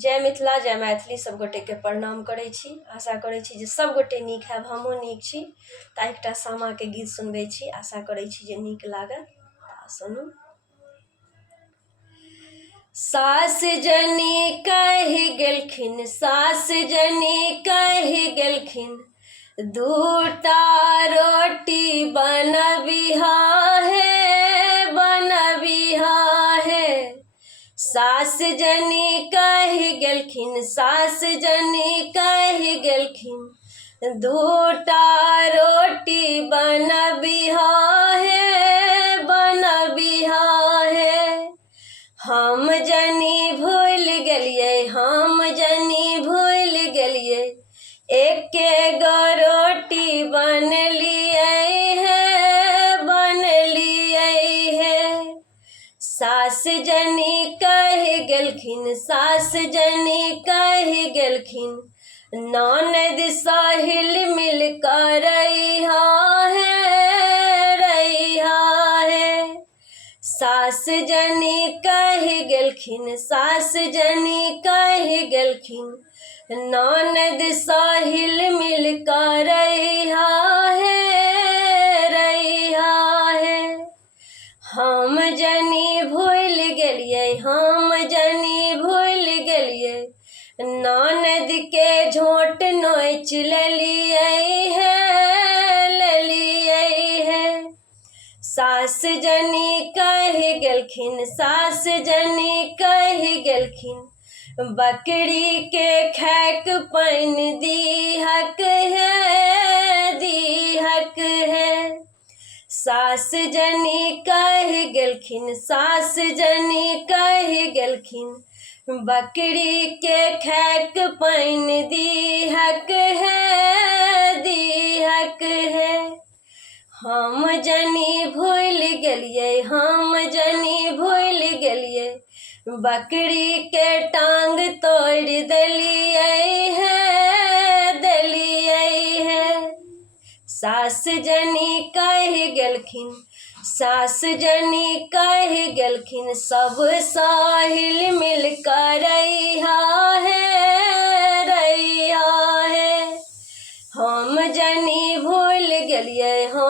जय मिथिला जय मैथिली सब गोटे के प्रणाम करै छी। आशा करै छी जे सब गोटे नीक हैब, हमहूँ नीक छी। तऽ एकटा सामा के गीत सुनबै छी, आशा करै छी जे नीक लागत। सुनू। सास जनी कहि गेलखिन, सास जनी कहि गेलखिन, दूटा रोटी बनबिहा हे, बनबिहा हे। सास जनी कहि गेलखिन, सास जनी कहि गेलखिन, दूटा रोटी बनबिहा हे, बनबिहा हे। हम जनी भूल गेलियै, हम जनी भूल गेलियै, एके गो रोटी बनलियै हे, बनलियै हे। सास जनी कहि गेलखिन, सास जनी कहि गेलखिन, ननद सहिल मिल कर रहिहा हे, रहिहा हे। सास जनी कहि गेलखिन, सास जनी कहि गेलखिन, ननद सहिल मिल कर रहिहा हे, रहिहा हे। हम जनी भूल गेलियै, हम जनी भूल गेलियै, ननद के झोट नोच लेलियै हे, लेलियै हे। सास जनी कहि गेलखिन, सास जनी कहि गेलखिन, बकरी के खायक पानि दीहक है, दीहक है। सास जनी कहि गेलखिन, सास जनी कहि गेलखिन, बकरी के खायक पानि दीहक है, दीहक है। हम जनी भूल गेलियै, हम जनी भूल गेलियै, बकरी के टांग तोड़ देलियै है, देलियै है। सास जनी कहि गेलखिन, सास जनी कहि गेलखिन, सब सहिल मिल कर रहिहा हे, रहिहा हे। हम जनी भूल गेलियै, हम